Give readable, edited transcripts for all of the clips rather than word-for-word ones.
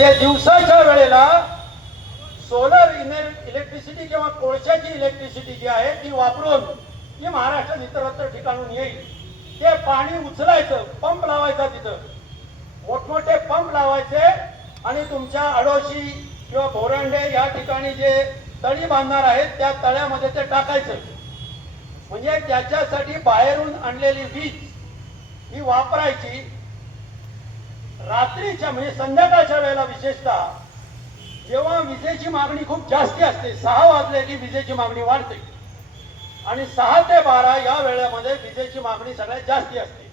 ते दिवसाच्या वेळेला सोलर इलेक्ट्रिसिटी किंवा कोळशाची इलेक्ट्रिसिटी जी आहे ती वापरून ती महाराष्ट्रात इतरत्र ठिकाणून येईल। ते पाणी उचलायचं, पंप लावायचा, तिथं मोठमोठे पंप लावायचे आणि तुमच्या अडोशी किंवा बोरांडे या ठिकाणी जे तळी बांधणार आहेत त्या तळ्यामध्ये ते टाकायचं। म्हणजे त्याच्यासाठी बाहेरून आणलेली वीज ही वापरायची। रात्रीच्या म्हणजे संध्याकाळच्या वेळेला विशेषतः जेव्हा विजेची मागणी खूप जास्ती असते, 6 वाजले की विजेची मागणी वाढते आणि 6 ते 12 या वेळेमध्ये विजेची मागणी सगळ्यात जास्ती असते,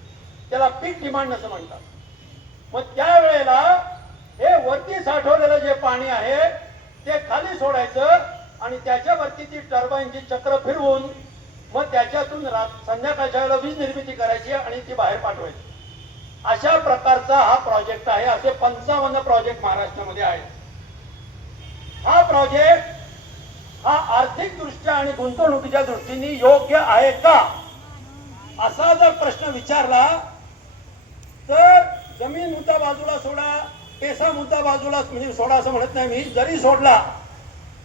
त्याला पीक डिमांड असं म्हणतात। मग त्या वेळेला हे वरती साठवलेलं जे पाणी आहे ते खाली सोडायचं आणि त्याच्यावरती ती टर्बाईनची चक्र फिरवून मग त्याच्यातून संध्याकाळच्या वेळेला वीज निर्मिती करायची आणि ती बाहेर पाठवायची। अशा प्रकारचा हा प्रोजेक्ट आहे। असे 55 प्रोजेक्ट महाराष्ट्रामध्ये आहेत। हा प्रोजेक्ट हा आर्थिक दृष्ट्या आणि गुंतवणुकीच्या दृष्टीने योग्य आहे का असा जर प्रश्न विचारला तर जमीन मुद्दा बाजूला सोडा, पैसा मुद्दा बाजूला म्हणजे सोडा असं म्हणत नाही मी, जरी सोडला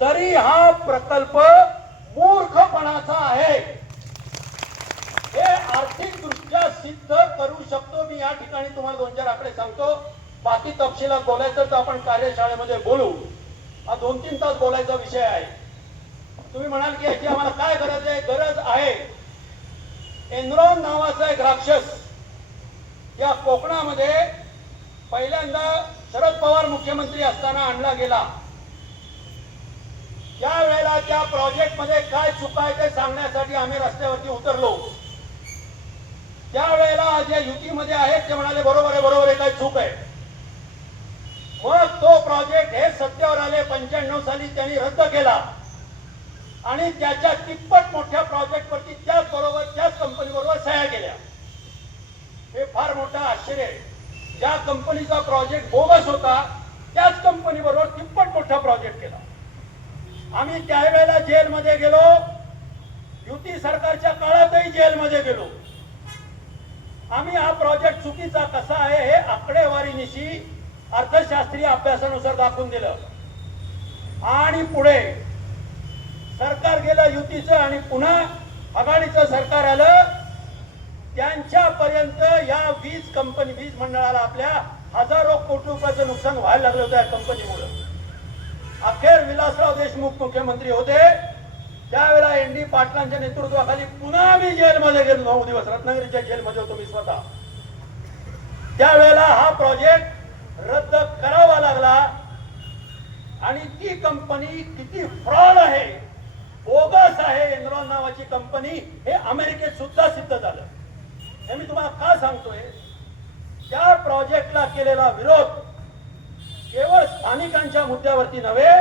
तरी हा प्रकल्प मूर्खपणाचा आहे। हे आर्थिक दृष्ट्या सिद्ध करू शकतो मी। या ठिकाणी तुम्हाला 2-4 आकडे सांगतो, बाकी तपशिलात बोलायचं तर आपण कार्यशाळेमध्ये बोलू। हा 2-3 तास बोलायचा विषय आहे। तुम्ही म्हणाल की याची आम्हाला काय गरज आहे? गरज आहे। एनरॉन नावाचा एक राक्षस या कोकणामध्ये पहिल्यांदा शरद पवार मुख्यमंत्री असताना आणला गेला। त्या वेळेला त्या प्रोजेक्ट मध्ये काय चुका आहे ते सांगण्यासाठी आम्ही रस्त्यावरती उतरलो। त्यावेळेला जे युतीमध्ये आहेत ते म्हणाले बरोबर आहे, बरोबर आहे, काय चूक आहे। मग तो प्रोजेक्ट हे सत्तेवर आले 95 साली त्यांनी रद्द केला आणि त्याच्या तिप्पट मोठ्या प्रोजेक्ट वरती त्याच कंपनी बरोबर सह्या केल्या। हे फार मोठं आश्चर्य आहे। ज्या कंपनीचा प्रोजेक्ट बोगस होता त्याच कंपनी बरोबर तिप्पट मोठा प्रोजेक्ट केला। आम्ही त्यावेळेला जेलमध्ये गेलो, युती सरकारच्या काळातही जेलमध्ये गेलो। आम्ही हा प्रोजेक्ट चुकीचा कसा आहे हे आकडेवारीनिशी अर्थशास्त्रीय अभ्यासानुसार दाखवून दिलं आणि पुढे सरकार गेलं युतीचं आणि पुन्हा आघाडीचं सरकार आलं। त्यांच्यापर्यंत या वीज मंडळाला आपल्या हजारो कोटी रुपयाचं नुकसान व्हायला लागलं होतं या कंपनीमुळे। अखेर विलासराव देशमुख मुख्यमंत्री होते त्यावेळेला एन.डी. पाटलांच्या नेतृत्वाखाली पुन्हा आम्ही जेलमध्ये गेलो। 9 दिवस रत्नागिरीच्या जेलमध्ये होतो मी स्वतः। त्यावेळेला हा प्रोजेक्ट रद्द करावा लागला आणि ती कंपनी किती फ्रॉड आहे, बोगस आहे, एनरॉन नावाची कंपनी हे अमेरिकेत सुद्धा सिद्ध झालं। हे मी तुम्हाला का सांगतोय? त्या प्रोजेक्टला केलेला विरोध केवळ स्थानिकांच्या मुद्द्यावरती नव्हे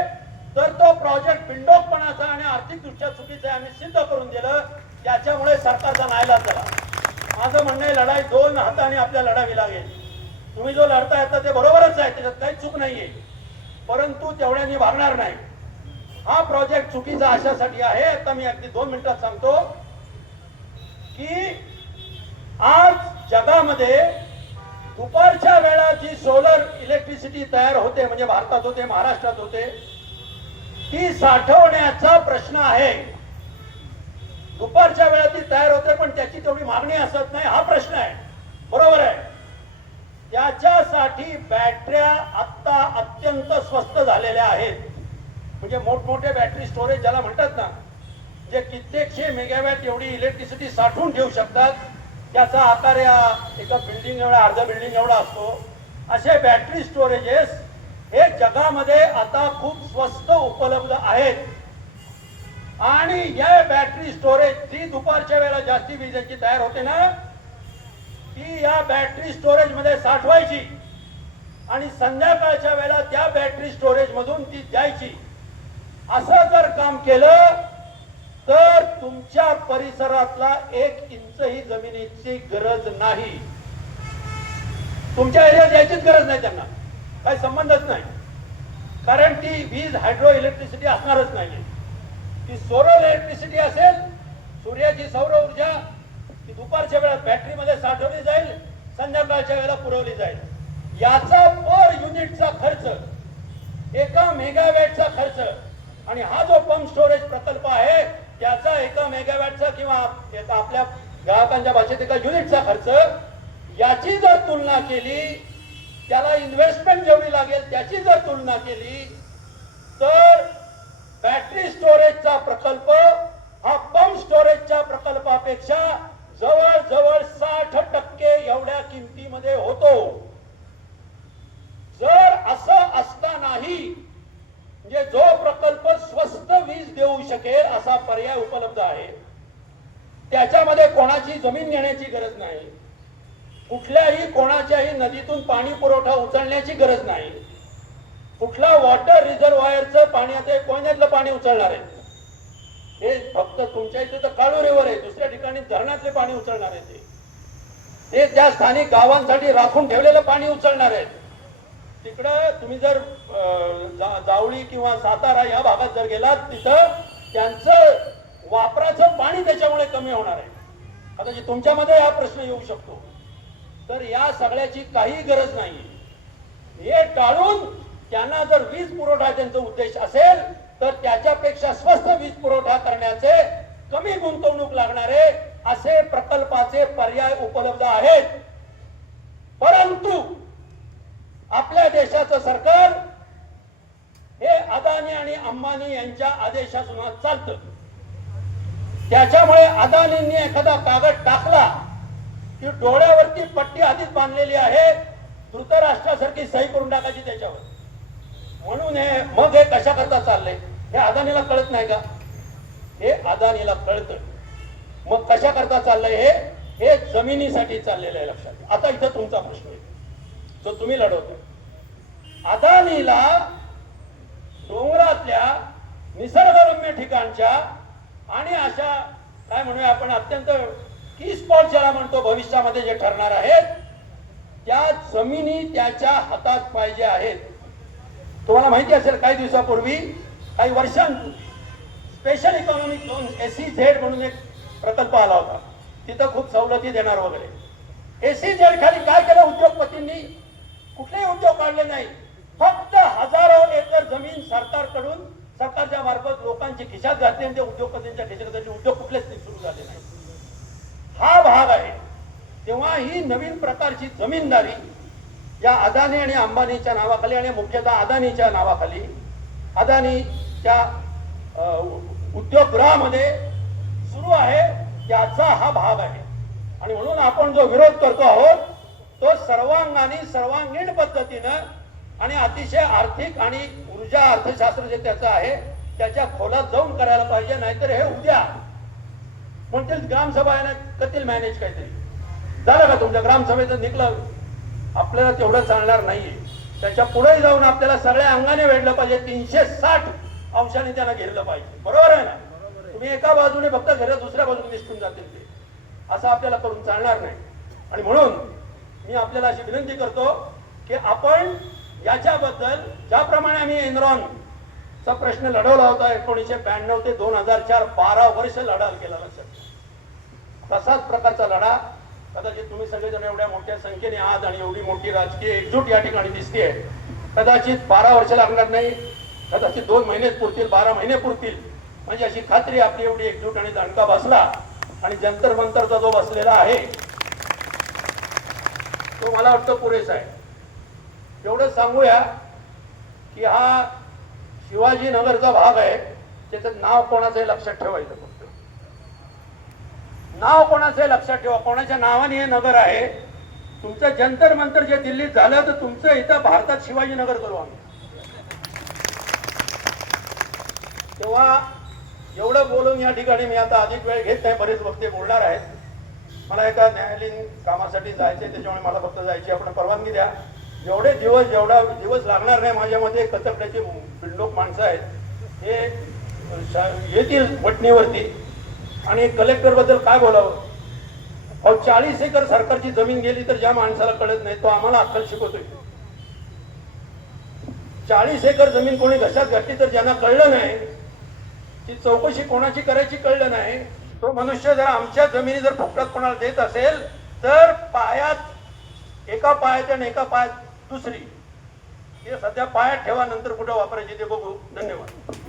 तर तो प्रोजेक्ट बिंडोकपणाचा आणि आर्थिक दृष्ट्या चुकीचा आहे आम्ही सिद्ध करून दिलं। त्याच्यामुळे सरकारचा नाईलाज झाला। माझं म्हणणं आहे लढाई 2 हाताने आपल्याला लढावी लागेल। तुम्ही जो लढताय ते बरोबरच आहे, त्याच्यात काही चूक नाहीये, परंतु तेवढ्याने भागणार नाही। हा प्रोजेक्ट चुकीचा अशासाठी आहे, आता मी अगदी 2 मिनिटात सांगतो की आज जगामध्ये दुपारच्या वेळा जी सोलर इलेक्ट्रिसिटी तयार होते म्हणजे भारतात होते, महाराष्ट्रात होते, ती साठवण्याचा प्रश्न आहे। दुपारच्या वेळा ती तयार होते पण त्याची तेवढी मागणी असत नाही, हा प्रश्न आहे, बरोबर आहे। त्याच्यासाठी बॅटऱ्या आता अत्यंत स्वस्त झालेल्या आहेत। म्हणजे मोठमोठे बॅटरी स्टोरेज ज्याला म्हणतात ना, जे कित्येकशे मेगावॅट एवढी इलेक्ट्रिसिटी साठवून ठेवू शकतात, त्याचा आकार या एका बिल्डिंग एवढा, अर्धा बिल्डिंग एवढा असतो। असे बॅटरी स्टोरेजेस हे जगामध्ये आता खूप स्वस्त उपलब्ध आहेत आणि या बॅटरी स्टोरेज जी दुपारच्या वेळेला जास्ती विजेची तयार होते ना, ती या बॅटरी स्टोरेज मध्ये साठवायची आणि संध्याकाळच्या वेळेला त्या बॅटरी स्टोरेज मधून ती द्यायची। असं जर काम केलं तर तुमच्या परिसरातला 1 इंचही जमिनीची गरज नाही, तुमच्या एरियात यायचीच गरज नाही, त्यांना काही संबंधच नाही, कारण ती वीज हायड्रो इलेक्ट्रिसिटी असणारच नाही। ती सोलर इलेक्ट्रिसिटी असेल, सूर्याची सौर ऊर्जा, ती दुपारच्या वेळेत बॅटरीमध्ये साठवली जाईल, संध्याकाळच्या वेळेला पुरवली जाईल। याचा पर युनिटचा खर्च मेगावॅटचा खर्च आणि हा जो पंप स्टोरेज प्रकल्प आहे त्याचा एका मेगावॅटचा किंवा एका आपल्या ग्राहकांच्या भाषेत एका युनिटचा खर्च याची जर तुलना केली, त्याला इन्व्हेस्टमेंट जेवढी लागेल त्याची जर तुलना केली, तर बॅटरी स्टोरेजचा प्रकल्प हा पंप स्टोरेजच्या प्रकल्पापेक्षा जवळजवळ 60% एवढ्या किमतीमध्ये होतो. जर असं असतानाही म्हणजे जो प्रकल्प स्वस्त वीज देऊ शकेल असा पर्याय उपलब्ध आहे, त्याच्यामध्ये कोणाची जमीन घेण्याची गरज नाही, कुठल्याही कोणाच्याही नदीतून पाणी पुरवठा उचलण्याची गरज नाही, कुठला वॉटर रिझर्वायरचं पाणी आता कोयनेतलं पाणी उचलणार आहे, हे फक्त तुमच्या इथे तर काळुरेवर आहे, दुसऱ्या ठिकाणी धरणातले पाणी उचलणार आहे, ते त्या स्थानिक गावांसाठी राखून ठेवलेलं पाणी उचलणार आहे. तिकडं तुम्ही जर जावळी किंवा सातारा या भागात जर गेलात, तिथं त्यांचं वापराचं पाणी त्याच्यामुळे कमी होणार आहे. कदाचित तुमच्यामध्ये हा प्रश्न येऊ शकतो. तर या सगळ्याची काही गरज नाही. हे टाळून त्यांना जर वीज पुरवठा त्यांचा उद्देश असेल तर त्याच्यापेक्षा स्वस्त वीज पुरवठा करण्याचे, कमी गुंतवणूक लागणारे असे प्रकल्पाचे पर्याय उपलब्ध आहेत. परंतु आपल्या देशाचं सरकार हे अदानी आणि अंबानी यांच्या आदेशातून चालतं. त्याच्यामुळे अदानींनी एखादा कागद टाकला की डोळ्यावरती पट्टी आधीच बांधलेली आहे, धृतराष्ट्रासारखी सही करून टाकायची त्याच्यावर. म्हणून हे मग हे कशा करता चाललंय हे अदानीला कळत नाही का? हे अदानीला कळतं. मग कशा करता चाललंय हे जमिनीसाठी चाललेलं आहे. लक्षात. आता इथं तुमचा प्रश्न आहे जो तुम्ही लढवतो. अदानीला डोंगरातल्या निसर्गरम्य ठिकाणच्या आणि अशा काय म्हणूया आपण अत्यंत की स्पॉट ज्याला म्हणतो भविष्यामध्ये जे ठरणार आहेत, त्या जमिनी त्याच्या हातात पाहिजे आहेत. तुम्हाला माहिती असेल काही दिवसापूर्वी, काही वर्षांपूर्वी स्पेशल इकॉनॉमिक झोन SEZ म्हणून एक प्रकल्प आला होता. तिथं खूप सवलती देणार वगैरे. SEZ खाली काय केलं उद्योगपतींनी? कुठलेही उद्योग काढले नाही. फक्त हजारो एकर जमीन सरकारकडून सरकारच्या मार्फत लोकांची खिशात घातली आणि ते उद्योगपतींच्या खिशात घातले. उद्योग कुठलेच सुरू झाले नाही. हा भाग आहे. तेव्हा ही नवीन प्रकारची जमीनदारी या अदानी आणि अंबानीच्या नावाखाली आणि मुख्यतः अदानीच्या नावाखाली, अदानीच्या उद्योगगृहामध्ये सुरू आहे, त्याचा हा भाग आहे. आणि म्हणून आपण जो विरोध करतो आहोत तो सर्वांगीण पद्धतीनं आणि अतिशय आर्थिक आणि ऊर्जा अर्थशास्त्र जे त्याचं आहे त्याच्या खोलात जाऊन करायला पाहिजे. नाहीतर हे उद्या म्हणतील ग्रामसभा करतील मॅनेज काहीतरी. झालं का तुमच्या ग्रामसभेचं निघलं? आपल्याला तेवढं चालणार नाहीये. त्याच्या पुढे जाऊन आपल्याला सगळ्या अंगाने वेढलं पाहिजे. 360 अंशाने त्यांना घेरलं पाहिजे. बरोबर आहे ना? तुम्ही एका बाजूने फक्त घर दुसऱ्या बाजूने निसटून जातील ते, असं आपल्याला करून चालणार नाही. आणि म्हणून मी आपल्याला अशी विनंती करतो की आपण याच्याबद्दल, ज्याप्रमाणे आम्ही एनरॉनचा प्रश्न लढवला होता 1992 ते 2004 12 वर्ष लढा केला लक्षात, तसाच प्रकारचा लढा कदाचित तुम्ही सगळेजण एवढ्या मोठ्या संख्येने आहात आणि एवढी मोठी राजकीय एकजूट या ठिकाणी दिसते. कदाचित 12 वर्ष लागणार नाही, कदाचित 2 महिनेच पुरतील, 12 महिने पुरतील. म्हणजे अशी खात्री आपली एवढी एकजूट आणि दणका बसला. आणि जंतर मंतरचा जो बसलेला आहे तो मला वाटतं पुरेसा आहे. एवढं सांगूया की हा शिवाजीनगरचा भाग आहे. त्याचं नाव कोणाचं लक्षात ठेवायचं. फक्त नाव कोणाचं लक्षात ठेवा. कोणाच्या नावाने हे नगर आहे. तुमचं जंतर मंतर जे दिल्लीत झालं तर तुमचं इथं भारतात शिवाजीनगर करू आम्ही. तेव्हा एवढं बोलून या ठिकाणी मी आता अधिक वेळ घेत नाही. बरेच वक्ते बोलणार आहेत. मला एका न्यायालयीन कामासाठी जायचंय, त्याच्यामुळे मला फक्त जायची आपण परवानगी द्या. जेवढा दिवस लागणार नाही. माझ्यामध्ये कचकड्याचे बिंडोक माणसं आहेत, हे येतील वटणीवरती. आणि कलेक्टर बद्दल काय बोलावं. 40 एकर सरकारची जमीन गेली तर ज्या माणसाला कळत नाही तो आम्हाला अक्कल शिकवतोय. 40 एकर जमीन कोणी घशात घातली तर ज्यांना कळलं नाही, ती चौकशी कोणाची करायची कळलं नाही, तो मनुष्य जर आमच्या जमिनी जर फुकटात कोणाला देत असेल तर पायात एका पायात आणि एका पायात दुसरी, हे सध्या पायात ठेवा, नंतर कुठं वापरायची ते बघू. धन्यवाद.